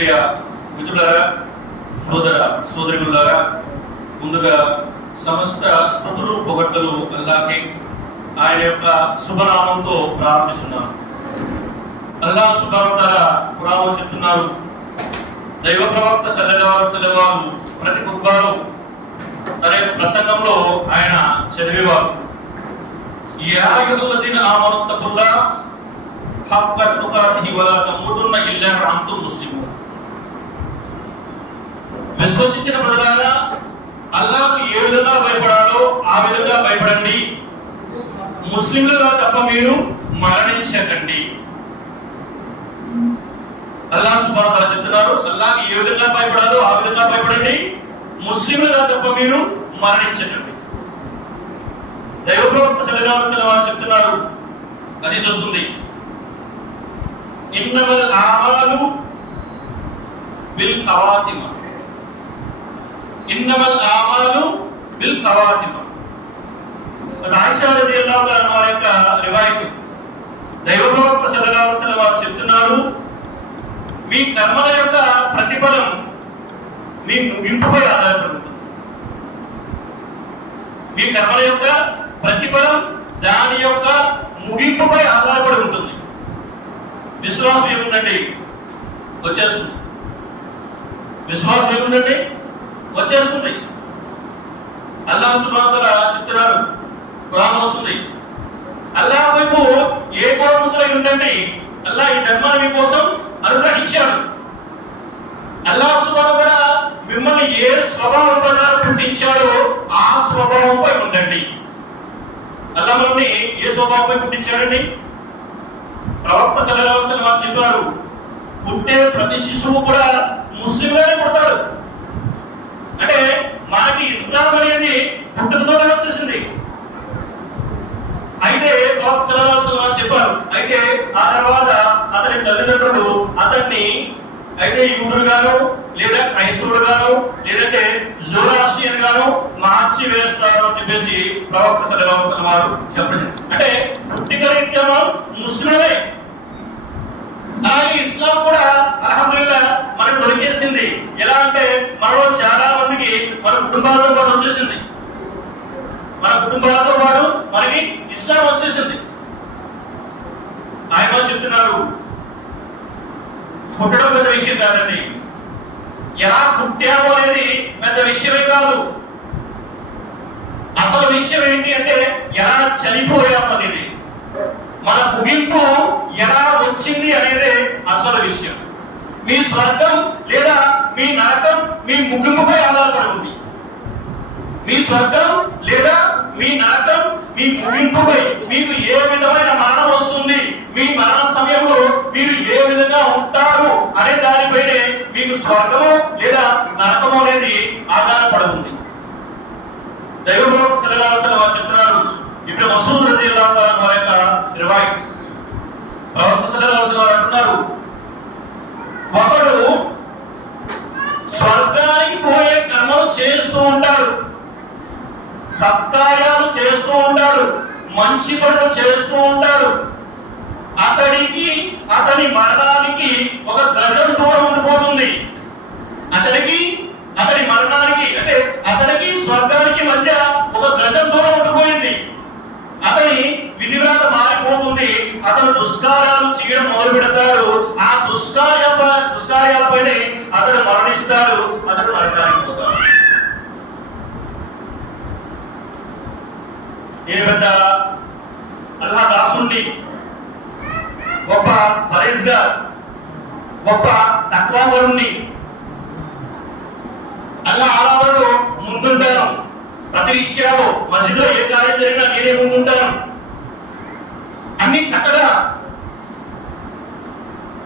ప్రియ మిత్రులారా సోదర సోదరులారా ముందుగా సమస్త స్మృతులు పొగడ్తలు అల్లాకి ఆయన యొక్క శుభనామంతో ప్రారంభిస్తున్నాను. అల్లా శుభానంతర పురాణం చెప్తున్నారు దైవ ప్రవక్త సల్లల్లాహు సల్లవారు ప్రతి కుటుంబాలు తన యొక్క ప్రసంగంలో ఆయన చదివేవారు. యా అయ్యుహల్లజీన ఆమను హక్క తుకాతిహి వలా తమ్ముతున్న ఇల్లా అంతుం ముస్లిము. విశ్వసించిన ప్రజలారా అల్లాహకు ఏ విధంగా భయపడాలో ఆ విధంగా భయపడండి. ముస్లింలుగా తప్ప మీరు మరణించకండి. అల్లా సుబ్హానహు చెప్తున్నారు అల్లాహ్ ఏ విధంగా భయపడాలో ఆ విధంగా భయపడండి. ముస్లింలుగా తప్ప మీరు మరణించకండి. దైవ ప్రవక్త సల్లల్లాహు వారు చెప్తున్నారు అది వస్తుంది. ఇన్నవల్ ఆమాలు విల్ ఖవాతిమ. ఇన్నమల్ ఆమాలు బిల్ ఖవాతిమ ఆయిషా రజియల్లాహు తఆలా వారి యొక్క రివాయత్. దైవ ప్రవక్త సల్లల్లాహు అలైహి వసల్లం వారు చెప్తున్నారు మీ కర్మల యొక్క ప్రతిఫలం మీ ముగింపుపై ఆధారపడి ఉంటుంది మీ కర్మల యొక్క ప్రతిఫలం దాని యొక్క ముగింపుపై ఆధారపడి ఉంటుంది. విశ్వాసం ఏముందండి? వచ్చేస్తుంది. విశ్వాసం ఏముందండి? వచ్చేస్తుంది. అల్లాహ్ సుబాన్ చెప్తున్నారు కురాన్ వస్తుంది. అల్లాహ్ వైపు ఏ కోరుముద్ర ఉండండి అల్లాహ్ ఈ ధర్మాన్ని మీకోసం అనుగ్రహించాడు. అల్లాహ్ సుబాన్ మిమ్మల్ని ఏ స్వభావం ప్రకారం పుట్టించాడో ఆ స్వభావంపై ఉండండి. అల్లా మనల్ని ఏ స్వభావంపై పుట్టించాడండి? ప్రవక్త సల్లల్లాహు వారు చెప్పారు పుట్టే ప్రతి శిశువు కూడా ముస్లింగానే పుడతాడు. అంటే మనకి ఇస్లాం అనేది పుట్టుకతోనే వచ్చేసింది. అయితే చదవాల్సిన చెప్పారు. అయితే ఆ తర్వాత అతని తల్లిదండ్రులు అతన్ని అయితే యూదుడు గాను లేదా క్రైస్తవుడు గాను లేదంటే జోరాషియన్ గాను మార్చి వేస్తారు అని చెప్పేసి ప్రవక్త సల్లల్లాహు అలైహి వారు చెప్పండి. అంటే పుట్టిక రీత్యా మనం ముస్లిమే. అలాగే ఇస్లాం కూడా అల్హమ్దుల్లా మనకు దొరికేసింది. ఎలా అంటే మనలో చాలా మందికి మన కుటుంబాలతో పాటు వచ్చేసింది. మన కుటుంబాలతో పాటు మనకి ఇస్లాం వచ్చేసింది. ఆయన చెప్తున్నారు పుట్టడం పెద్ద విషయం కాదండి. ఎలా పుట్టామో అనేది పెద్ద విషయమే కాదు. అసలు విషయం ఏంటి అంటే ఎలా చనిపోయాము అనేది. మన ముగింపు ఎలా వచ్చింది అనేది అసలు విషయం. మీ స్వర్గం లేదా మీ నరకం మీ ముగింపుపై ఆధారపడి ఉంది. మీ స్వర్గం లేదా మీ నరకం మీ ముగింపుపై మీకు ఏ విధమైన మరణం వస్తుంది మీ మరణ సమయంలో మీరు ఏ విధంగా ఉంటారు అనే దానిపైనే మీకు స్వర్గము లేదా నరకము అనేది ఆధారపడి ఉంది. దైవ ప్రవక్త సల్లల్లాహు అలైహి చెప్తున్నారు. ఇప్పుడు మసూద్ రజీ వారి యొక్క రివాయత్ ప్రవక్త సల్లల్లాహు అలైహి వసల్లం వారు అంటున్నారు? ఒకడు స్వర్గానికి పోయే కర్మలు చేస్తూ ఉంటాడు. సత్కార్యాలు చేస్తూ ఉంటాడు. మంచి పనులు చేస్తూ ఉంటాడు. అతడికి అతని మరణానికి ఒక గజం దూరం ఉండిపోతుంది. అతడికి అతని మరణానికి అంటే అతనికి స్వర్గానికి మధ్య ఒక గజం దూరం ఉండిపోయింది. అతని విధివ్రాత మారిపోతుంది. అతను దుష్కార్యాలు చేయడం మొదలు పెడతాడు. ఆ దుష్కార్య దుష్కార్యాలపైనే అతడు మరణిస్తాడు. అతడు నరకానికి పోతాడు. నేను పెద్ద అల్లా దాసుండి గొప్ప పరేజ్గా గొప్ప తక్కువరుణ్ణి అల్లా ఆరాధనలో ముందుంటాను. ప్రతి విషయాలు మసీదులో ఏ కార్యం జరిగినా నేనే ముందుంటాను. అన్ని చక్కగా.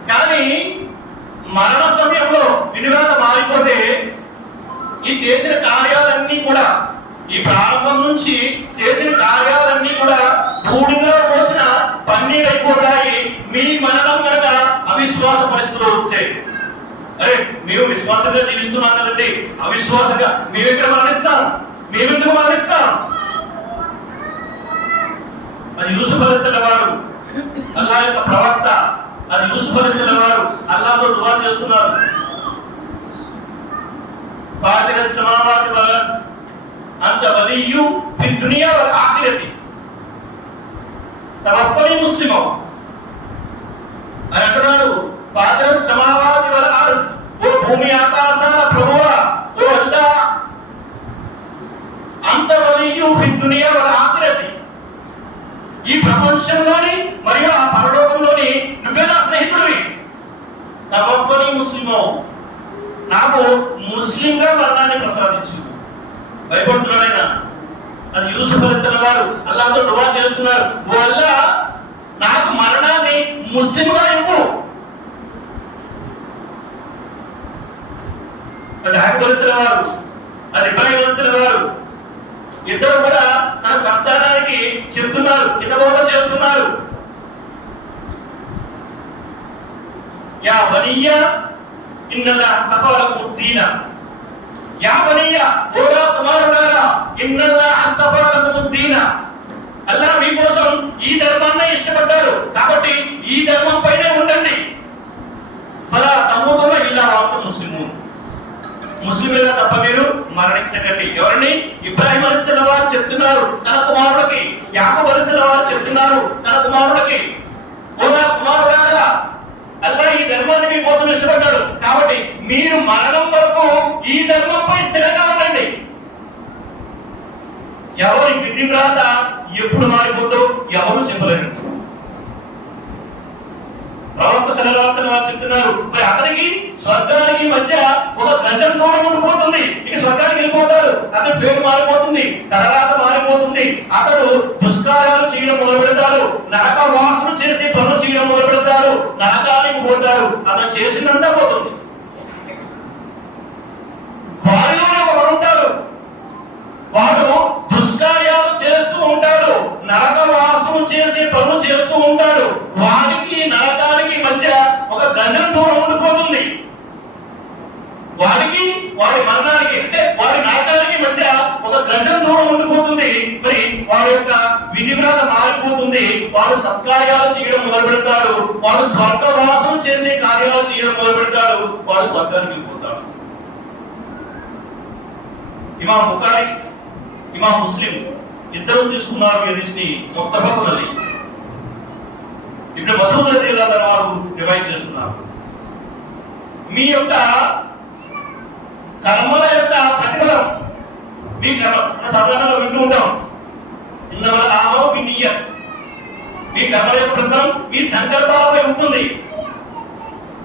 కానీ మరణ సమయంలో వినివాత మారిపోతే ఈ చేసిన కార్యాలన్నీ కూడా ఈ ప్రారంభం నుంచి చేసిన కార్యాలన్నీ కూడా బూడిదలో పోసిన పన్నీరు అయిపోతాయి. మీ మరణం కనుక అవిశ్వాస పరిస్థితులు వచ్చాయి. అరే మేము విశ్వాసంగా జీవిస్తున్నాం కదండి. అవిశ్వాసంగా మేము ఎక్కడ మరణిస్తాం? మేమెందుకు మరణిస్తాం? అది యూసుఫ్ అలైహిస్సలాం వారు అల్లా యొక్క ప్రవక్త అది యూసుఫ్ అలైహిస్సలాం వారు అల్లాతో దువా చేస్తున్నారు. ఫాతిర సమావాతి వల అంత వలియు ఫి దునియా వల్ ఆఖిరతి. తవఫని ముస్లిమౌ. అని అంటున్నాడు ఫాతిర సమావాతి వల అర్జ్ ఓ భూమి ఆకాశాల ప్రభువా ఓ అల్లా అంత వలియు ఫి దునియా వల్ ఆఖిరతి. ఈ ప్రపంచంలోని మరియు ఆ పరలోకంలోని నువ్వే నా స్నేహితుడివి. తవఫని ముస్లిమో నాకు ముస్లింగా మరణాన్ని ప్రసాదించు భయపడుతున్నాడైనా? అది యూసుఫ్ అలిస్లాం వారు అల్లాతో డువా చేస్తున్నారు. ఓ అల్లా నాకు మరణాన్ని ముస్లింగా ఇవ్వు. అది యాకబ్ వారు అది ఇబ్బంది అలిస్లాం వారు ఇద్దరు కూడా తన సంతానానికి చెప్తున్నారు హితబోధ చేస్తున్నారు. యా బనియ ఇన్నల్లా అస్తఫాలకు దీన. యా బనియ్య ఓరా కుమారులారా ఇన్నల్లా అస్తఫాలకు దీన. అల్లా మీకోసం ఈ ధర్మాన్ని ఇష్టపడ్డారు కాబట్టి ఈ ధర్మం పైనే ఉండండి. ఫలా తమ్ముతున్న ఇల్లా వాంత ముస్లిము ముస్లింలుగా తప్ప మీరు మరణించకండి. ఎవరిని? ఇబ్రాహిం అలసిన వారు చెప్తున్నారు. తన కుమారులకి యాకబ్ అలిసిన వారు చెప్తున్నారు. తన కుమారులకి ఓ నా కుమారుడారా అల్లా ఈ ధర్మాన్ని మీకోసం ఇష్టపడ్డాడు. కాబట్టి మీరు మరణం వరకు ఈ ధర్మంపై స్థిరంగా ఉండండి. ఎవరి విధి వ్రాత ఎప్పుడు మారిపోతూ ఎవరు చెప్పలేరు. ప్రవక్త సలహాసన వారు చెప్తున్నారు. మరి అతనికి స్వర్గానికి మధ్య ఒక గజం దూరం ఉండిపోతుంది. ఇక స్వర్గానికి వెళ్ళిపోతాడు అతని పేరు మారిపోతుంది. తలరాత మారిపోతుంది. అతడు దుష్కార్యాలు చేయడం మొదలు పెడతాడు నరక వాసన చేసి పనులు చేయడం మొదలు పెడతాడు నరకానికి పోతాడు అతను చేసినంతా పోతుంది. వారిలోనే ఒకడు ఉంటాడు. వాడు దుష్కార్యాలు చేస్తూ ఉంటాడు. నరక వాసన చేసి పనులు చేస్తూ ఉంటాడు. వాడికి నరకానికి మధ్య ఒక గజం దూరం ఉండిపోతుంది. వాడికి వాడి మరణానికి అంటే వాడి నరకానికి మధ్య ఒక గజం దూరం ఉండిపోతుంది. మరి వాడి యొక్క వినివ్రత మారిపోతుంది. వాడు సత్కార్యాలు చేయడం మొదలు పెడతాడు వాడు స్వర్గవాసం చేసే కార్యాలు చేయడం మొదలు పెడతాడు వాడు స్వర్గానికి పోతాడు. ఇమా బుఖారి ఇమా ముస్లిం ఇద్దరు తీసుకున్నారు హదీస్ని కొత్త అలీ ఇప్పుడు మసూద్ రజీల్లాహు అన్హు వారు రివైజ్ చేస్తున్నారు. మీ యొక్క కర్మల యొక్క ప్రతిఫలం. మీ కర్మ. మనం సాధారణంగా వింటూ ఉంటాం. ఇన్నవల ఆమో మీ నియ్య. మీ కర్మల యొక్క ప్రతిఫలం మీ సంకల్పాలపై ఉంటుంది.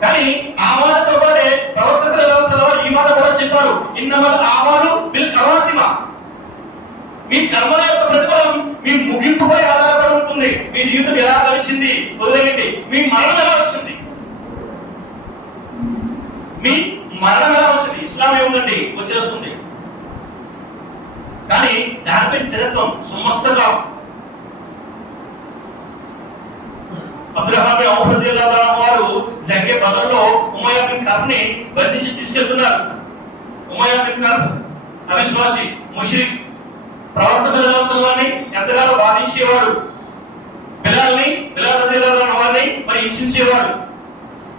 కానీ ఆమాలతో పాటే ప్రవక్త వ్యవస్థలో ఈ మాట కూడా చెప్పారు. ఇన్నమల్ ఆమాలు మీ కర్మాతిమ మీ కర్మల యొక్క ప్రతిఫలం మీ ముగింపుపై ఆధారపడి ఉంటుంది. మీ జీవితం ఎలా కలిసింది వదిలేయండి మీ మరణం ఎలా వచ్చింది? మీ ఉందండి వచ్చేస్తుంది. కానీ దానిపై స్థిరత్వం సుమస్తగా అబ్రహామి ఔఫ్ వారు జంగే బదర్లో ఉమయాబిన్ బిన్ కఫ్ని బంధించి తీసుకెళ్తున్నారు. ఉమయాబిన్ బిన్ అవిశ్వాసి ముష్రిక్ ప్రవర్త సల్లల్లాహు ఎంతగానో బాధించేవాడు. బిలాల్ని బిలాల్ రజియల్లాహు అన్హు వారిని మరి హింసించేవాడు.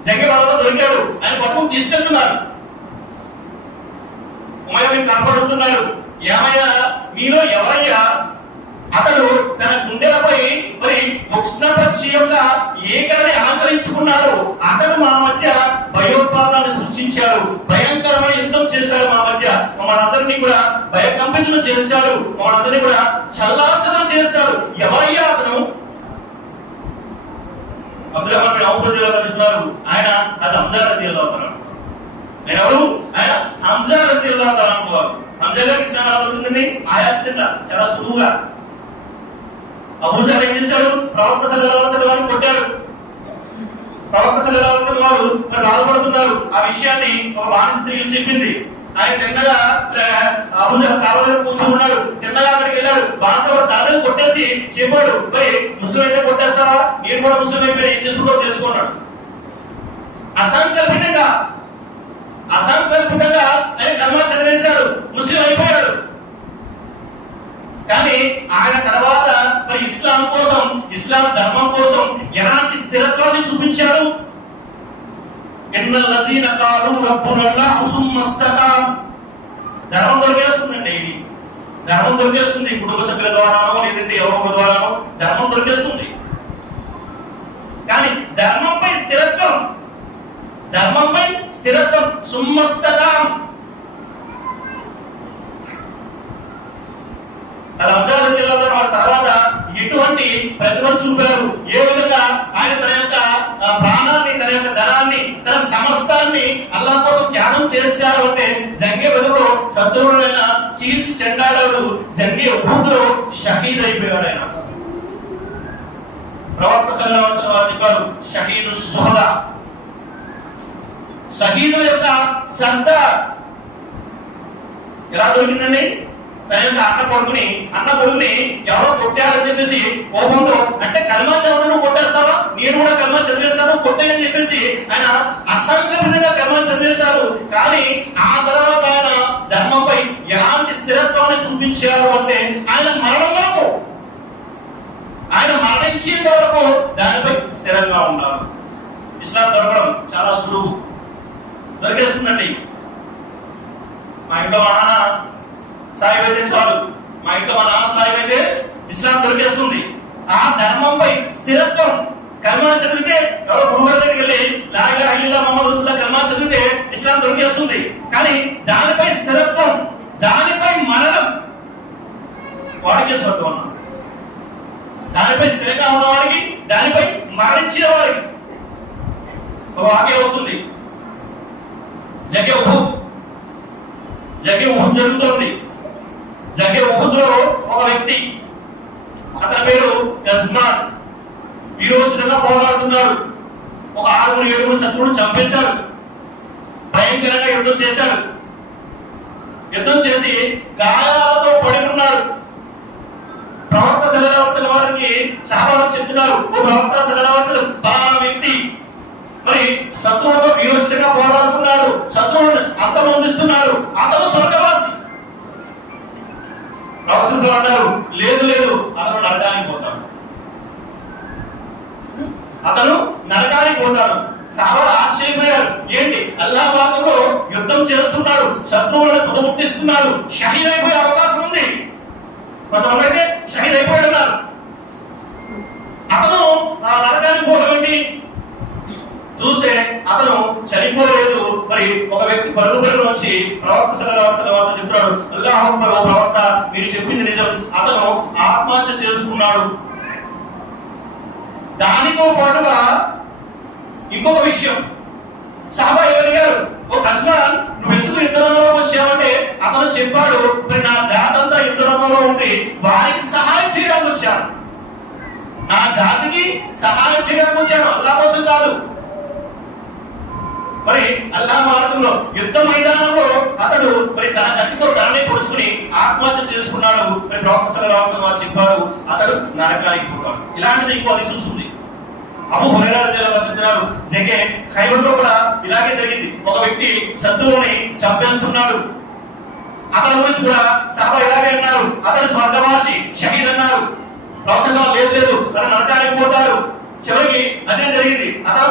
జంగే బదర్లో దొరికాడు. ఆయన పట్టుకుని తీసుకెళ్తున్నారు. ఉమయ్య కనపడుతున్నాడు. ఏమయ్యా? మీలో ఎవరయ్యా? అతడు తన గుండెలపై మరి ఉష్ణపక్షి యొక్క ఏకాన్ని ఆకరించుకున్నాడు అతడు మా మధ్య భయోత్పాదాన్ని సృష్టించాడు. భయంకరమైన యుద్ధం చేశాడు మా మధ్య. మనందరినీ కూడా భయకంపితులు చేశాడు. మనందరినీ కూడా చల్లార్చన చేశాడు. ఎవరయ్యా అతను? అబ్దుల్రహమాన్ బిన్ ఆయన అది హంజా రజియల్లాహు అన్హు ఆయన ఎవరు ఆయన హంజా రజియల్లాహు అన్హు వారు హంజా గారికి ఆయాస్ కింద చాలా సులువుగా. అబూజార్ ఏం చేశాడు? ప్రవక్త సల్లల్లాహు వారు కొట్టాడు. ప్రవక్త సల్లల్లాహు వారు మరి బాధపడుతున్నారు. ఆ విషయాన్ని ఒక బానిస స్త్రీలు చెప్పింది. ఆయన తిన్నగా అబూజార్ కావాలని కూర్చొని ఉన్నాడు. తిన్నగా అక్కడికి వెళ్ళాడు. బాణతో తాను కొట్టేసి చెప్పాడు మరి ముస్లిం అయితే కొట్టేస్తావా? నేను కూడా ముస్లిం అయిపోయి ఏం చేసుకుంటో చేసుకున్నాడు అసంకల్పితంగా అసంకల్పితంగా ఆయన కర్మ చదివేశాడు. ముస్లిం అయిపోయాడు. కానీ ఆయన తర్వాత మరి ఇస్లాం కోసం ఇస్లాం ధర్మం కోసం ఎలాంటి స్థిరత్వాన్ని చూపించాడు? ఎన్నల్లజీన కాలు రబ్బునల్లాహు సుమ్మస్తకాం ధర్మం దొరికేస్తుందండి. ధర్మం దొరికేస్తుంది. కుటుంబ సభ్యుల ద్వారానో లేదంటే ఎవరో ద్వారానో ధర్మం దొరికేస్తుంది. కానీ ధర్మం ధర్మంపై స్థిరత్వం సుమ్మస్తతాం రంజాన్ జిల్లాలో మన తర్వాత ఎటువంటి ప్రతిభ చూపారు ఏ విధంగా ఆయన తన యొక్క ప్రాణాన్ని తన యొక్క ధనాన్ని తన సమస్తాన్ని అల్లా కోసం త్యాగం చేశారు అంటే జంగే వెలుగులో శత్రువులైన చీల్చి చెండాడాడు జంగే భూమిలో షహీద్ అయిపోయాడు ఆయన ప్రవక్త సల్లల్లాహు వారు చెప్పారు షహీదు సుహదా షహీదుల యొక్క సర్దార్ ఎలా దొరికిందండి? తన యొక్క అన్న కొడుకుని అన్న కొడుకుని ఎవరో కొట్టారని చెప్పేసి కోపంతో అంటే కల్మా చదువును కొట్టేస్తావా? నేను కూడా కల్మా చదివేస్తాను కొట్టేయని చెప్పేసి ఆయన అసంకల్పితంగా కల్మా చదివేశారు. కానీ ఆ తర్వాత ఆయన ధర్మంపై ఎలాంటి స్థిరత్వాన్ని చూపించారు అంటే ఆయన మరణం వరకు ఆయన మరణించే వరకు దానిపై స్థిరంగా ఉన్నారు ఇస్లాం దొరకడం చాలా సులువు. దొరికేస్తుందండి. మా ఇంట్లో మా నాన్న సాయిబ్ అయితే చాలు. మా ఇంట్లో మా నాన్న సాయిబ్ అయితే దొరికేస్తుంది. ఆ ధర్మంపై స్థిరత్వం కల్మా చదివితే ఎవరో గురువుల దగ్గరికి వెళ్ళి లాగా ఇల్లులా మమ్మ రసూల్లా కల్మా చదివితే విశ్రాంతి దొరికేస్తుంది. కానీ దానిపై స్థిరత్వం దానిపై మరణం వాడికే స్వర్గం అన్నాం. దానిపై స్థిరంగా ఉన్న వాడికి దానిపై మరణించిన వాడికి ఒక వాక్యం వస్తుంది. జగే ఉహు. జగే ఉహు జరుగుతోంది. జగే ఉహుద్లో ఒక వ్యక్తి అతని పేరు గజ్మాన్ ఈ రోజుగా పోరాడుతున్నాడు. ఒక ఆరుగురు ఏడుగురు శత్రువులు చంపేశారు. భయంకరంగా యుద్ధం చేశారు. యుద్ధం చేసి గాయాలతో పడుకున్నారు. ప్రవక్త సెలవలసిన వారికి సహబాలు చెప్తున్నారు. ఓ ప్రవక్త సెలవలసిన పలానా వ్యక్తి మరి శత్రువులతో వీరోచితంగా పోరాడుతున్నాడు. శత్రువులను అంతమొందిస్తున్నాడు అతను స్వర్గవాసి. ప్రవక్త అన్నారు లేదు లేదు అతను నరకానికి పోతాడు. అతను నరకానికి పోతాడు. చాలా ఆశ్చర్యపోయారు ఏంటి? అల్లా మార్గంలో యుద్ధం చేస్తున్నాడు. శత్రువులను తుదముట్టిస్తున్నాడు షహీద్ అయిపోయే అవకాశం ఉంది. కొంతమంది అయితే షహీద్ అయిపోయి ఉన్నారు. అతను ఆ నరకానికి పోవడం ఏంటి? చూస్తే అతను చనిపోలేదు. మరి ఒక వ్యక్తి పరుగు పరుగు వచ్చి ప్రవక్త సలహాల చెప్తున్నాడు. అల్లాహ్ ఓ ప్రవక్త మీరు చెప్పింది నిజం. అతను ఆత్మహత్య చేసుకున్నాడు. దానితో పాటుగా ఇంకొక విషయం. సాబా ఎవరిగారు ఓ కస్మాన్ నువ్వు ఎందుకు యుద్ధంలో వచ్చావంటే అతను చెప్పాడు మరి నా జాతంతా యుద్ధంలో ఉంది వారికి సహాయం చేయడానికి వచ్చాను. నా జాతికి సహాయం చేయడానికి వచ్చాను. అల్లా కోసం కాదు. మరి అల్లా మార్గంలో యుద్ధ మైదానంలో అతడు మరి తన కత్తితో తననే పొడుచుకుని ఆత్మహత్య చేసుకున్నాడు మరి ప్రవక్త వారు చెప్పారు అతడు నరకానికి పోతాడు. ఇలాంటిది ఇంకో అది చూస్తుంది. అబు చెప్తున్నారు జగే ఖైబర్లో కూడా ఇలాగే జరిగింది. ఒక వ్యక్తి శత్రువుని చంపేస్తున్నాడు. అతని గురించి కూడా సహా ఇలాగే అన్నారు అతడు స్వర్గవాసి షహీద్ అన్నారు ప్రొఫెసర్ లేదు లేదు. అతను నరకానికి పోతాడు. చివరికి అదే జరిగింది. అతను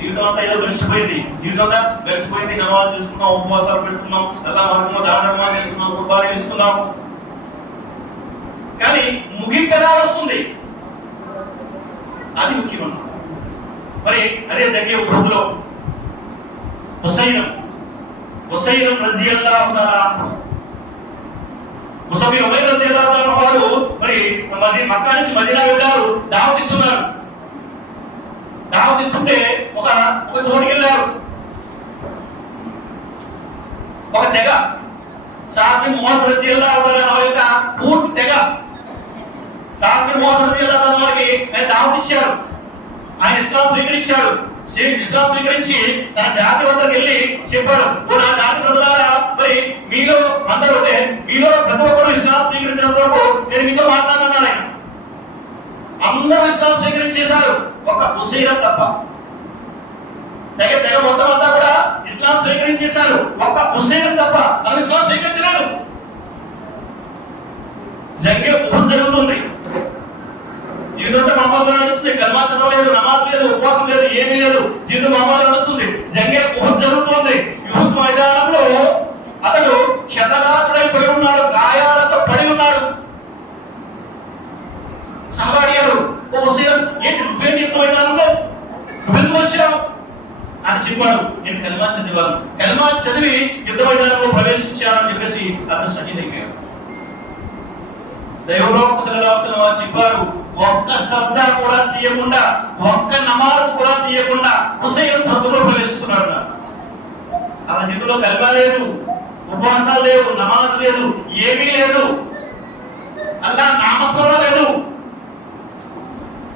జీవితం అంతా ఏదో గడిచిపోయింది జీవితం అంతా గడిచిపోయింది నమాజ్ చేసుకున్నాం ఉపవాసాలు పెడుతున్నాం ఎలా మనము దాన ధర్మాలు చేస్తున్నాం కుర్బానీ ఇస్తున్నాం. కానీ ముగింపు ఎలా వస్తుంది? అది ముఖ్యం మరి అదే జరిగే వృద్ధులో హుసైనం హుసైనం అల్లా ఉన్నారా ముసఫీ ఉమైర్ రజియల్లాహు తాలా వారు మరి మది మక్కా నుంచి మదీనా వెళ్ళారు దావతిస్తున్నారు దావతిస్తుంటే ఒక ఒక చోటుకి వెళ్ళారు. ఒక తెగ. సాత్వి మోహన్ రజియల్లాహు తాలా వారి యొక్క పూర్తి తెగ. సాత్వి మోహన్ రజియల్లాహు తాలా వారికి ఆయన దావతిచ్చారు ఆయన ఇస్లాం స్వీకరించాడు ఇస్లాం స్వీకరించి తన జాతి వద్దకు వెళ్ళి చెప్పాడు ఓ నా జాతి ప్రజలారా మరి మీలో అందరూ అంటే మీలో ప్రతి ఒక్కరు ఇస్లాం స్వీకరించిన వరకు నేను మీతో మాట్లాడుతున్నాను ఆయన. అందరూ ఇస్లాం స్వీకరించేశారు ఒక హుసేన తప్ప. తెగ తెగ మొత్తం అంతా కూడా ఇస్లాం స్వీకరించేశారు ఒక్క ముస్లిం తప్ప తను ఇస్లాం స్వీకరించలేదు. జంగే ఉహద్ జరుగుతుంది. జీవితంతో మామూలుగా నడుస్తుంది. కర్మా చదవలేదు నమాజ్ లేదు ఉపవాసం లేదు ఏమీ లేదు. జీవితం మామూలుగా నడుస్తుంది. జంగే ఉహద్ జరుగుతుంది. యుహద్ మైదానంలో అతడు క్షతగాత్రుడై పడి ఉన్నాడు గాయాలతో పడి ఉన్నాడు సహా అడిగారు ఓ హుసేన్ ఏంటి నువ్వేం యుద్ధ మైదానంలో నువ్వెందుకు వచ్చావు అని చెప్పాడు నేను కల్మా చదివాను కల్మా చదివి యుద్ధ మైదానంలో ప్రవేశించానని చెప్పేసి అతను షహీద్ అయిపోయాడు దైవలోక సలహాల్సిన వారు చెప్పారు ఒక్క సజ్దా కూడా చేయకుండా ఒక్క నమాజ్ కూడా చేయకుండా హుసేన్ స్వర్గంలో ప్రవేశిస్తున్నాడు అన్నారు. అలా చేతిలో కల్మా లేదు ఉపవాసాలు లేవు నమాజ్ లేదు ఏమీ లేదు అలా నామస్మరణ లేదు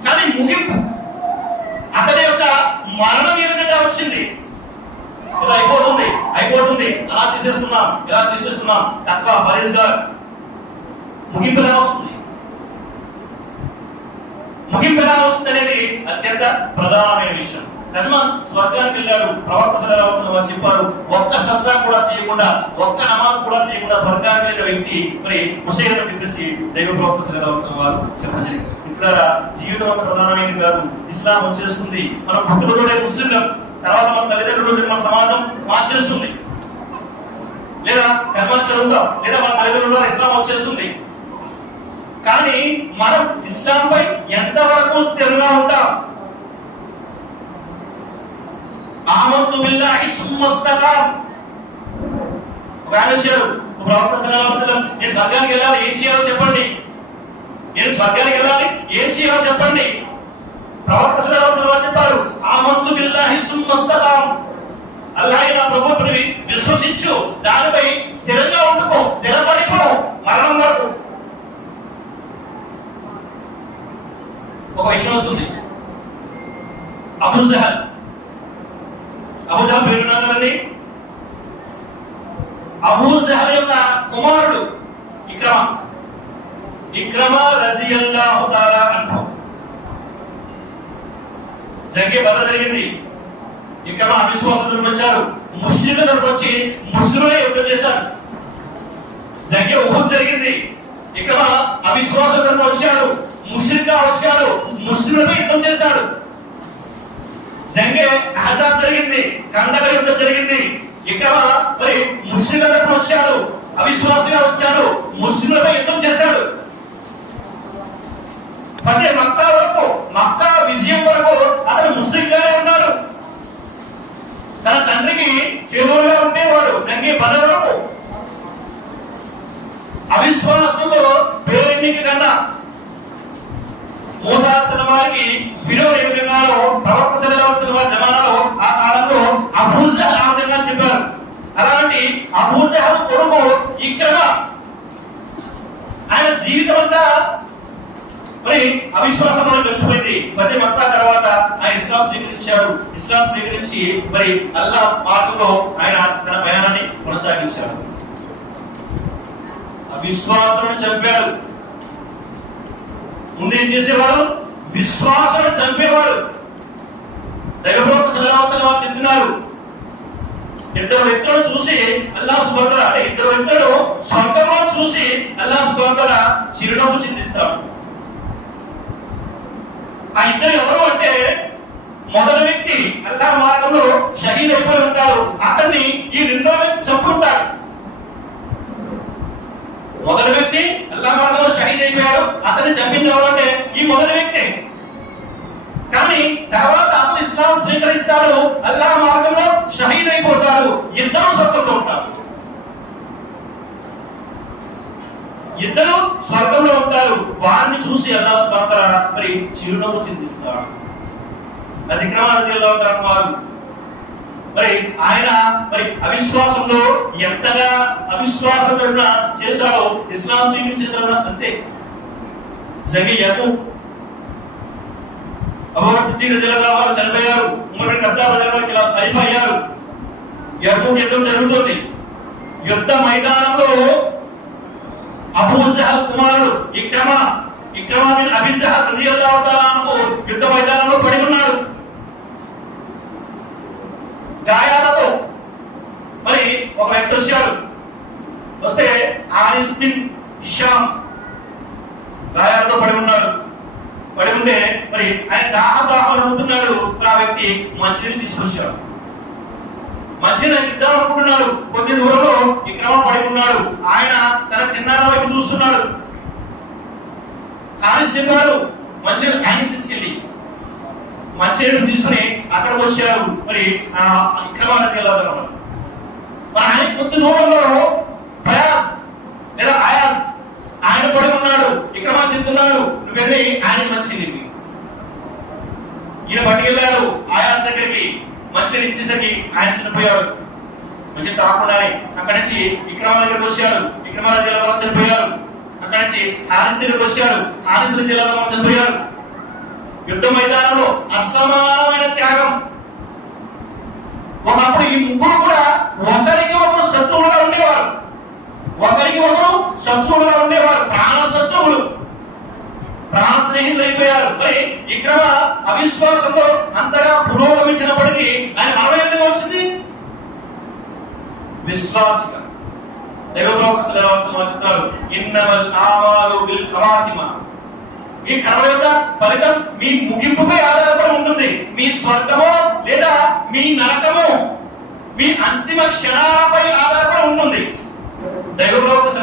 కానీ ముగింపు అతని యొక్క మరణం ఏ విధంగా వచ్చింది ఇది అయిపోతుంది అయిపోతుంది అలా చేసేస్తున్నాం ఇలా చేసేస్తున్నాం తక్కువ పరిజ్గా ముగింపు ఎలా వస్తుంది ముగింపు ఎలా వస్తుంది అనేది అత్యంత ప్రధానమైన విషయం. నిజమా స్వర్గానికి వెళ్ళాడు. ప్రవక్త సలహాల్సిన వారు చెప్పారు ఒక్క సజ్జా కూడా చేయకుండా ఒక్క నమాజ్ కూడా చేయకుండా స్వర్గానికి వెళ్ళిన వ్యక్తి మరి హుసేన్ అని చెప్పేసి దైవ ప్రవక్త సలహాల్సిన వారు చెప్పడం జరిగింది. మిత్రులారా జీవితం అంత ప్రధానమైనది కాదు. ఇస్లాం వచ్చేస్తుంది. మనం పుట్టుకతోనే ముస్లింలం. తర్వాత మన తల్లిదండ్రులు మన సమాజం మార్చేస్తుంది. లేదా కర్మ చదువుతాం లేదా మన తల్లిదండ్రుల ఇస్లాం వచ్చేస్తుంది. కానీ మనం ఇస్లాంపై ఎంతవరకు స్థిరంగా ఉంటాం? ఆమంతు బిల్లాహి సుమ్మస్తకాం ఒక ఆయన వచ్చారు ప్రవక్త సల్లల్లాహు ఏ నేను స్వర్గానికి వెళ్ళాలి ఏం చేయాలో చెప్పండి. నేను స్వర్గానికి వెళ్ళాలి ఏం చేయాలో చెప్పండి. ప్రవక్త సల్లల్లాహు చెప్పారు ఆమంతు బిల్లాహి సుమ్మస్తకాం అల్లాహ్ నా ప్రభువుని విశ్వసించు దానిపై స్థిరంగా ఉండుకో స్థిరపడిపో మరణం వరకు. ఒక విషయం వస్తుంది. అబూ జహల్ అబూ జహల్ పేరు విన్నారు కదండి అబూ యొక్క కుమారుడు ఇక్రమ. ఇక్రమ రజియల్లాహు తాలా అంటాం జరిగే బల జరిగింది. ఇక్రమ అవిశ్వాసం వచ్చారు ముస్లింలు తరపు వచ్చి ముస్లింలే యుద్ధం చేశారు. జరిగే ఉహద్ జరిగింది. ఇక్రమ అవిశ్వాసం తరపు వచ్చాడు ముస్లింగా వచ్చాడు. ముస్లింలపై యుద్ధం చేశాడు. జంగే ఆజాద్ జరిగింది కందక యుద్ధం జరిగింది. ఇక్కడ మరి ముస్లింల తరపున వచ్చాడు అవిశ్వాసిగా వచ్చాడు ముస్లింలపై యుద్ధం చేశాడు. పదే మక్కా వరకు మక్కా విజయం వరకు అతను ముస్లింగానే ఉన్నాడు. తన తండ్రికి చేరువులుగా ఉండేవాడు తంగి బల వరకు. అవిశ్వాసంలో పేరెన్నిక కన్నా మోసాల్సిన వారికి ఫిరోన్ ఏ విధంగానో ప్రవక్త చదవాల్సిన వారి జమానాలో ఆ కాలంలో అబూజహల్ ఆ విధంగా చెప్పారు. అలాంటి అబూజహల్ కొడుకు ఇక్రమ. ఆయన జీవితం అంతా మరి అవిశ్వాసంలో గడిచిపోయింది. ప్రతి మక్కా తర్వాత ఆయన ఇస్లాం స్వీకరించారు ఇస్లాం స్వీకరించి మరి అల్లా మార్గంలో ఆయన తన ప్రయాణాన్ని కొనసాగించారు అవిశ్వాసం చంపాడు. ముందు ఏం చేసేవాడు? విశ్వాసం చంపేవాడు. దగ్గరలోకి సదరావసర వారు చెప్తున్నారు. ఇద్దరు వ్యక్తులను చూసి అల్లా స్వర్గల అంటే ఇద్దరు వ్యక్తులు స్వర్గంలో చూసి అల్లా స్వర్గల చిరునవ్వు చిందిస్తాడు ఆ ఇద్దరు ఎవరు అంటే మొదటి వ్యక్తి అల్లా మార్గంలో షహీద్ అయిపోయి ఉంటారు. అతన్ని ఈ రెండో వ్యక్తి చంపుకుంటాడు మొదటి వ్యక్తి మార్గంలో షహీద్ అయిపోయాడు అతన్ని చంపింది ఎవరంటే ఈ మొదటి వ్యక్తి. కానీ తర్వాత అతను ఇస్లాం స్వీకరిస్తాడు. అల్లా మార్గంలో షహీద్ అయిపోతాడు. ఇద్దరు స్వర్గంలో ఉంటారు. ఇద్దరు స్వర్గంలో ఉంటారు. వారిని చూసి అల్లా సుబంతర మరి చిరునవ్వు చిందిస్తాడు. అది క్రమాలు వారు మరి ఆయన మరి అవిశ్వాసంలో ఎంతగా అవిశ్వాసం చేశాడో ఇస్లాం స్వీకరించిన తర్వాత అంతే. జగి యకు అబూబకర్ సిద్దిక్ రజల్లాహు వారు చనిపోయారు. ఉమర్ బిన్ ఖత్తాబ్ రజల్లాహు ఇలా అయ్యారు. యుద్ధం జరుగుతుంది. యుద్ధ మైదానంలో అబూజహల్ కుమారుడు ఇక్రమ ఇక్రమ బిన్ అబీజహల్ యుద్ధ మైదానంలో పడి ఉన్నాడు గాయాలతో. మరి ఒక వ్యక్తి వచ్చాడు. వస్తే ఆయుస్మిన్ బిన్ హిషామ్ గాయాలతో పడి ఉన్నాడు. పడి ఉంటే మరి ఆయన దాహ దాహం అడుగుతున్నాడు ఆ వ్యక్తి మనిషిని తీసుకొచ్చాడు. మనిషిని ఇద్దాం అనుకుంటున్నాడు కొద్ది దూరంలో విక్రమం పడి ఉన్నాడు. ఆయన తన చిన్నాన్న వైపు చూస్తున్నాడు. హారిస్ చెప్పాడు మంచిని ఆయన తీసుకెళ్ళి మంచినీళ్ళు తీసుకుని అక్కడికి వచ్చారు. మరి ఆ విక్రమానికి వెళ్ళాలన్నమాట మరి ఆయన కొద్ది దూరంలో ప్రయాస్ లేదా ఆయాస్ ఆయన పడి ఉన్నాడు. విక్రమా చెప్తున్నాడు నువ్వు వెళ్ళి ఆయన మంచిది ఈయన పట్టుకెళ్ళాడు. ఆయాస్ దగ్గరికి మంచిని ఇచ్చేసరికి ఆయన చనిపోయాడు. మంచి తాకుండానే అక్కడి నుంచి విక్రమ దగ్గరికి వచ్చాడు. విక్రమ జిల్లాలో చనిపోయాడు. అక్కడి నుంచి హారిస్ దగ్గరికి వచ్చాడు. హారిస్ జిల్లాలో చనిపోయాడు. యుద్ధ మైదానంలో అసమానమైన త్యాగం. ఒకప్పుడు ఈ ముగ్గురు కూడా ఒకరికి ఒకరు శత్రువులుగా ఉండేవారు. ఒకరికి ఒకరు శత్రువులుగా ఉండేవారు. ప్రాణ శత్రువులు. ప్రాణ స్నేహితులు అయిపోయారు. మరి ఇక్కడ అవిశ్వాసంలో అంతగా పురోగమించినప్పటికీ ఆయన మరణం ఎందుకు వచ్చింది? విశ్వాసిక దైవప్రవక్త సల్లల్లాహు అలైహి వసల్లం ఇన్నమల్ ఆమాలు బిల్ ఖవాతిమా. ఈ కర్మ యొక్క ఫలితం మీ ముగింపుపై ఆధారపడి ఉంటుంది. మీ స్వర్గమో లేదా మీ నరకము మీ అంతిమ క్షణాలపై ఆధారపడి ఉంటుంది. దైవ ప్రవక్త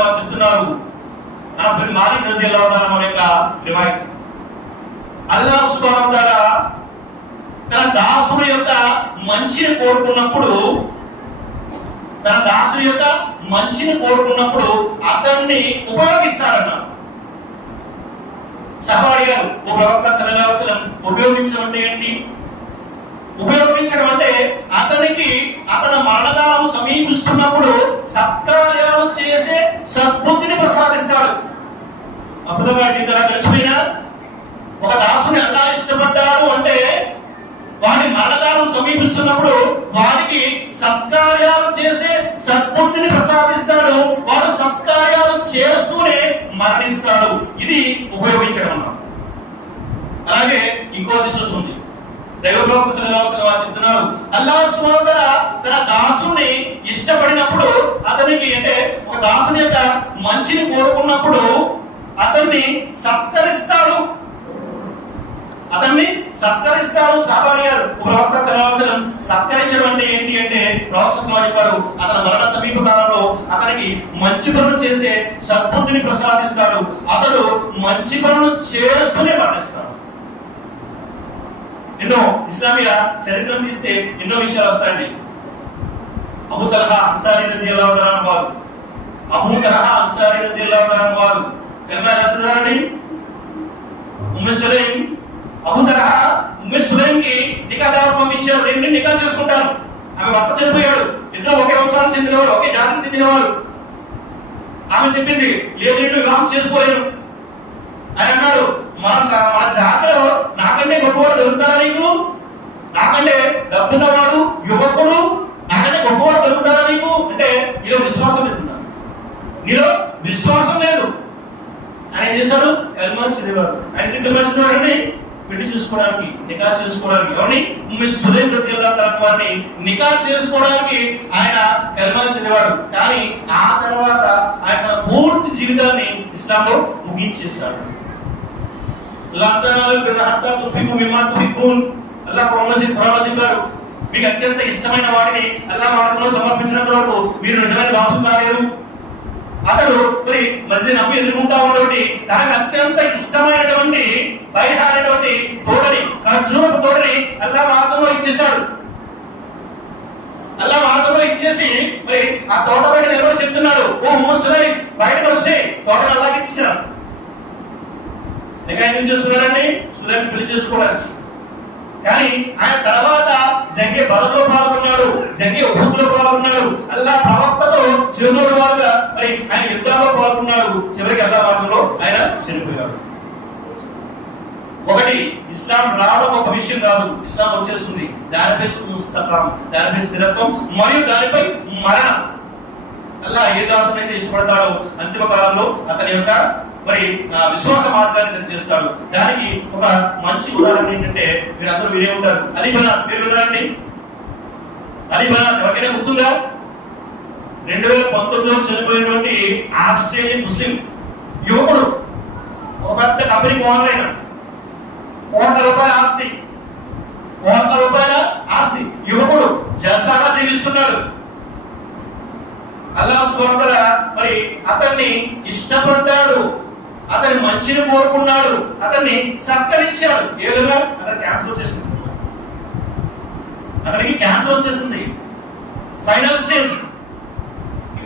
వారు చెప్తున్నారు. అసలు మాలిక్ రజియల్లాహు తాలా యొక్క రివాయత్. అల్లాహ్ సుబ్హానహు తన దాసుడు యొక్క మంచిని కోరుకున్నప్పుడు తన దాసుడు యొక్క మంచిని కోరుకున్నప్పుడు అతన్ని ఉపయోగిస్తాడన్నారు సహాడి గారు ఓ ప్రవక్త సల్లల్లాహు ఉపయోగించడం అంటే ఏంటి? ఉపయోగించడం అంటే అతనికి అతని మరణకాలం సమీపిస్తున్నప్పుడు సత్కార్యాలు చేసే సద్బుద్ధిని ప్రసాదిస్తాడు. అద్భుతంగా జీవితాలు తెలిసిపోయినా ఒక దాసుని ఎంత ఇష్టపడ్డాడు అంటే వాడి మరణకాలం సమీపిస్తున్నప్పుడు వాడికి సత్కార్యాలు చేసే సద్బుద్ధిని ప్రసాదిస్తాడు. వాడు సత్కార్యాలు చేస్తూనే మరణిస్తాడు. ఇది ఉపయోగించడం అన్నమాట అలాగే ఇంకో దిశ ఉంది. దైవప్రవక్త సల్లల్లాహు అలైహి చెప్తున్నారు అల్లా సుబ్హానహు తన దాసుని ఇష్టపడినప్పుడు అతనికి అంటే ఒక దాసుని యొక్క మంచిని కోరుకున్నప్పుడు అతన్ని సత్కరిస్తాడు. అతన్ని సత్కరిస్తాడు సాగాడిగారు ప్రవక్త సల్లల్లాహు సత్కరించడం అంటే ఏంటి అంటే ప్రవక్త చెప్పారు అతని మరణ సమీప కాలంలో అతనికి మంచి పనులు చేసే సద్బుద్ధిని ప్రసాదిస్తాడు. అతడు మంచి పనులు చేస్తూనే మరణిస్తాడు ఎన్నో ఇస్లామియ చరిత్రను తీస్తే ఎన్నో విషయాలు వస్తాయండి. అబూ తలహా అన్సారీ రజియల్లాహు తఆలా వారు. అబూ తలహా అన్సారీ రజియల్లాహు వారు. కల్మా రాసేదారండి ఉమ్ము సులైం అబూ సులైంకి ఉమ్ము నికా దావత్ పంపించారు రెండు నికా చేసుకుంటారు. ఆమె భర్త చనిపోయాడు. ఇద్దరు ఒకే వంశానికి చెందినవారు ఒకే జాతికి చెందినవారు. ఆమె చెప్పింది లేదు నేను వివాహం చేసుకోలేను. అని అన్నాడు. మన మన జాతిలో నాకంటే గొప్పవాడు దొరుకుతారా నీకు? నాకంటే డబ్బున్నవాడు యువకుడు నాకంటే గొప్పవాడు దొరుకుతారా నీకు? అంటే నీలో విశ్వాసం లేదు నీలో విశ్వాసం లేదు. ఆయన ఏం చేశాడు? కలిమాన్ చదివారు ఆయన ఎందుకు కలిమాన్ చదివాడండి పెళ్ళి చేసుకోవడానికి నికా చేసుకోవడానికి. ఎవరిని? ఉమ్మి సురేంద్ర జిల్లా తరపు వారిని నికా చేసుకోవడానికి ఆయన కర్మా చదివాడు కానీ ఆ తర్వాత ఆయన పూర్తి జీవితాన్ని ఇస్లాంలో ముగించేశాడు. లంతనాలు హత్తా చెప్పారు మీకు అత్యంత ఇష్టమైన వాడిని అల్లా మార్గంలో సమర్పించినంత వరకు మీరు నిజమైన దాసులు కాలేరు. అతడు మరి మసీద్ నమ్మి ఎదుర్కొంటా ఉన్నటువంటి తనకు అత్యంత ఇష్టమైనటువంటి బయట అనేటువంటి తోడని ఖర్జూరపు తోడని అల్లా మార్గంలో ఇచ్చేశాడు. అల్లా మార్గంలో ఇచ్చేసి మరి ఆ తోట బయట నిలబడి చెప్తున్నాడు ఓ ముసలై బయటకు వస్తే తోటను అలాగే ఇచ్చేసాడు ఇంకా ఏం చేసుకున్నాడండి? సులైం పెళ్ళి చేసుకోవడానికి. కానీ ఆయన తర్వాత జంగే బలంలో పాల్గొన్నాడు జంగే ఉహుద్లో పాల్గొన్నాడు అల్లా ప్రవక్తతో చేతుల వారుగా మరి ఆయన యుద్ధాల్లో పాల్గొన్నాడు. చివరికి అల్లా మార్గంలో ఆయన చనిపోయాడు. ఒకటి ఇస్లాం రావడం ఒక విషయం కాదు. ఇస్లాం వచ్చేస్తుంది. దానిపై పుస్తకం దానిపై స్థిరత్వం మరియు దానిపై మరణం. అల్లా ఏ దాసుని అయితే ఇష్టపడతాడో అంతిమ కాలంలో అతని యొక్క మరి విశ్వాస మార్గాన్ని అతను చేస్తాడు. దానికి ఒక మంచి ఉదాహరణ ఏంటంటే మీరు అందరూ వినే ఉంటారు. అలీబనా పేరు విన్నారండి? అలీబనా ఎవరికైనా గుర్తుందా? రెండు వేల పంతొమ్మిదిలో చనిపోయినటువంటి ఆస్ట్రేలియన్ ముస్లిం యువకుడు. ఒక పెద్ద కంపెనీ ఓనర్ అయిన కోట్ల రూపాయల ఆస్తి. కోట్ల రూపాయల ఆస్తి. యువకుడు జలసాగా జీవిస్తున్నాడు. అల్లా సుబంధల మరి అతన్ని ఇష్టపడ్డాడు. అతని మంచిని కోరుకున్నాడు. అతన్ని సత్కరించాడు. ఏ విధంగా? అతనికి క్యాన్సర్ అతనికి క్యాన్సర్ వచ్చేసింది. ఫైనల్ స్టేజ్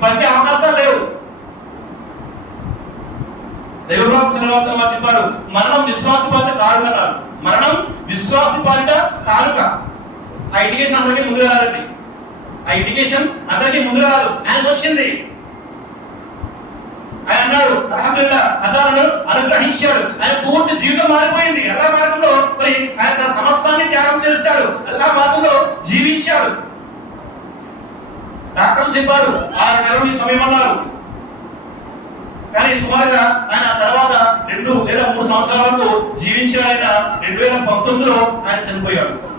బతికే అవకాశాలు లేవు. దేవుడు శ్రీనివాసరావు వారు చెప్పారు మరణం విశ్వాసపాత కాదు. అన్నారు మరణం విశ్వాసపాత కానుక. ఆ ఇండికేషన్ అందరికీ ముందు రాదండి. ఆ ఇండికేషన్ అందరికీ ముందు రాదు. ఆయన వచ్చింది. ఆయన అన్నాడు అల్హమ్దుల్లా అతను అనుగ్రహించాడు ఆయన పూర్తి జీవితం మారిపోయింది. ఎలా మార్గంలో మరి ఆయన తన సమస్తాన్ని త్యాగం చేశాడు. ఎలా మార్గంలో జీవించాడు. డాక్టర్లు చెప్పారు ఆరు నెలలు ఈ సమయం అన్నారు. కానీ సుమారుగా ఆయన తర్వాత రెండు లేదా మూడు సంవత్సరాల వరకు జీవించాడు ఆయన. రెండు వేల పంతొమ్మిదిలో ఆయన చనిపోయాడు.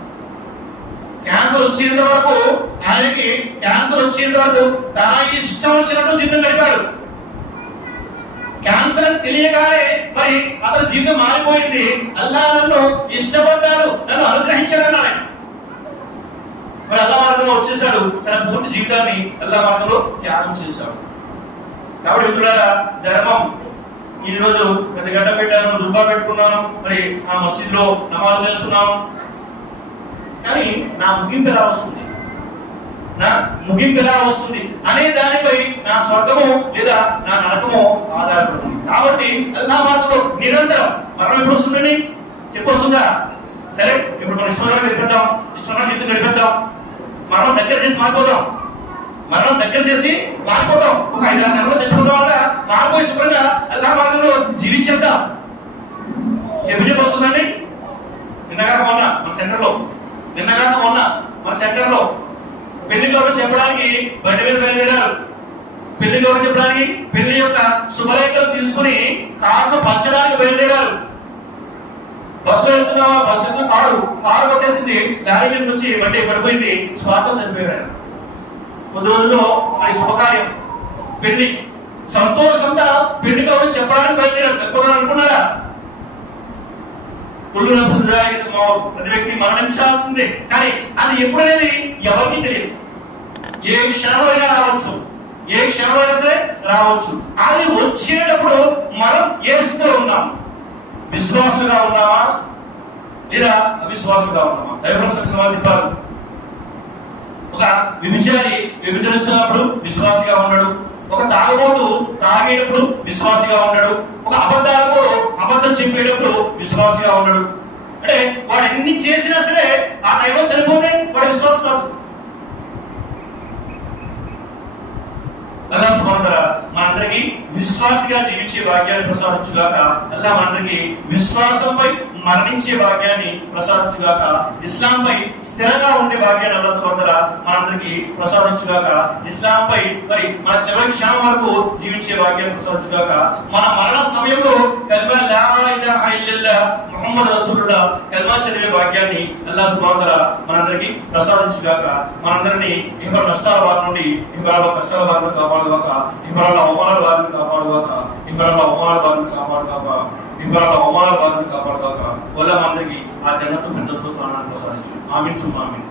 క్యాన్సర్ వచ్చేంత వరకు ఆయనకి క్యాన్సర్ వచ్చేంత వరకు తన ఇష్టం వచ్చినట్టు జీవితం గడిపాడు. క్యాన్సర్ తెలియగానే మరి అతని జీవితం మారిపోయింది. అల్లా నన్ను ఇష్టపడ్డాడు నన్ను అనుగ్రహించాడన్నాడు ఆయన. మరి అల్లా మార్గంలో వచ్చేసాడు తన పూర్తి జీవితాన్ని అల్లా మార్గంలో త్యాగం చేశాడు. కాబట్టి మిత్రులారా ధర్మం. ఈ రోజు పెద్ద గడ్డ పెట్టాను జుబ్బా పెట్టుకున్నాను మరి ఆ మసీద్లో నమాజ్ చేస్తున్నాను. కానీ నా ముగింపు ఎలా వస్తుంది? నా ముగింపు ఎలా వస్తుంది అనే దానిపై నా స్వర్గము లేదా నా నరకము ఆధారపడుతుంది. కాబట్టి అల్లా మార్గంలో నిరంతరం మరణం ఎప్పుడు వస్తుందని చెప్పొస్తుందా? సరే ఇప్పుడు మనం ఇష్టం గడిపేద్దాం ఇష్టం జీవితం గడిపేద్దాం మరణం దగ్గర చేసి మారిపోదాం. మరణం దగ్గర చేసి మారిపోతాం ఒక ఐదు ఆరు నెలలో చచ్చిపోతాం వల్ల మారిపోయి శుభ్రంగా అల్లా మార్గంలో జీవించేద్దాం. చెప్పి చెప్పి వస్తుందండి? నిన్నగాక మొన్న మన సెంటర్లో. నిన్నగాక మొన్న మన సెంటర్లో. పెళ్ళి కబురు చెప్పడానికి బండి మీద బయలుదేరారు. పెళ్ళి కబురు చెప్పడానికి పెళ్ళి యొక్క శుభలేఖలు తీసుకుని కారును పంచడానికి బయలుదేరారు. బస్సు వెళ్తున్నావా? బస్సు వెళ్తున్నా కారు. కారు కొట్టేసింది. లారీ మీద నుంచి బండి పడిపోయింది. స్వార్థం చనిపోయాడు కొద్ది రోజుల్లో మరి శుభకార్యం. పెళ్ళి. సంతోషంగా పెళ్ళి కబురు చెప్పడానికి బయలుదేరారు చెప్పగలను అనుకున్నారా కుళ్ళు నడుస్తుంది ప్రతి వ్యక్తి మరణించాల్సిందే. కానీ అది ఎప్పుడనేది ఎవరికి తెలియదు. ఏ క్షణంలో రావచ్చు. ఏ క్షణంలో అయితే సరే రావచ్చు. అది వచ్చేటప్పుడు మనం ఏసుతో ఉన్నాం. విశ్వాసులుగా ఉన్నామా? లేదా అవిశ్వాసులుగా ఉన్నామా? దైవం చెప్పారు. ఒక విభజారి విభజనిస్తున్నప్పుడు విశ్వాసిగా ఉన్నాడు. ఒక తాగుబోతు తాగేటప్పుడు విశ్వాసిగా ఉన్నాడు ఒక అబద్ధాలకు అబద్ధం చెప్పేటప్పుడు విశ్వాసిగా ఉన్నాడు అంటే వాడు ఎన్ని చేసినా సరే ఆ టైంలో చనిపోతే వాడు విశ్వాసం కాదు. అల్లా సుమందర మనందరికీ విశ్వాసిగా జీవించే భాగ్యాన్ని ప్రసాదించుగాక అల్లా మనందరికీ విశ్వాసంపై మరణించే భాగ్యాన్ని ప్రసాదించుగాక ఇస్లాంపై స్థిరంగా ఉండే భాగ్యాన్ని అల్లా సుమందర మనందరికి ప్రసాదించుగాక ఇస్లాంపై మరి మన చివరి క్షణం వరకు జీవించే భాగ్యాన్ని ప్రసాదించుగాక మన మరణ సమయంలో కల్మా లా ఇలాహా ఇల్లల్లా ముహమ్మద్ రసూలుల్లా కల్మా చదివే భాగ్యాన్ని అల్లా సుమందర మనందరికి ప్రసాదించుగాక మనందరినీ ఇహపర నష్టాల వారి నుండి ఇహపరాల కష్టాల వారిని కాపాడుగాక ఇహపరాల అవమానాల వారిని కాపాడుగాక ఇహపరాల అవమానాల వారిని కాపాడుగాక. ఇహపరాల అవమానాల వారిని కాపాడుగాక వల్ల మనందరికి ఆ జన్నతు ఫిర్దౌస్ స్థానాన్ని ప్రసాదించు ఆమీన్ సుమామీన్